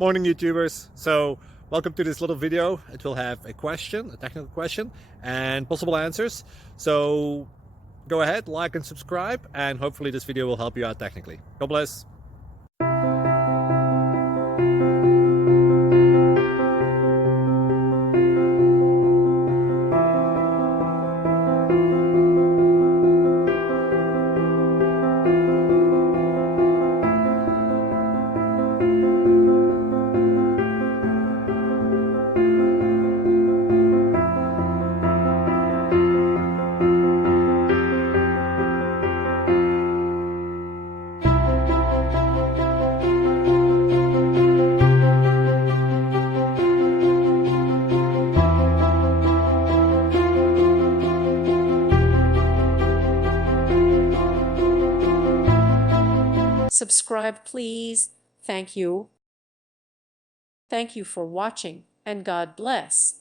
Morning, YouTubers. So welcome to this little video. It will have a question, a technical question, and possible answers. So go ahead, like and subscribe, and hopefully this video will help you out technically. God bless. Subscribe, please. Thank you. Thank you for watching, and God bless.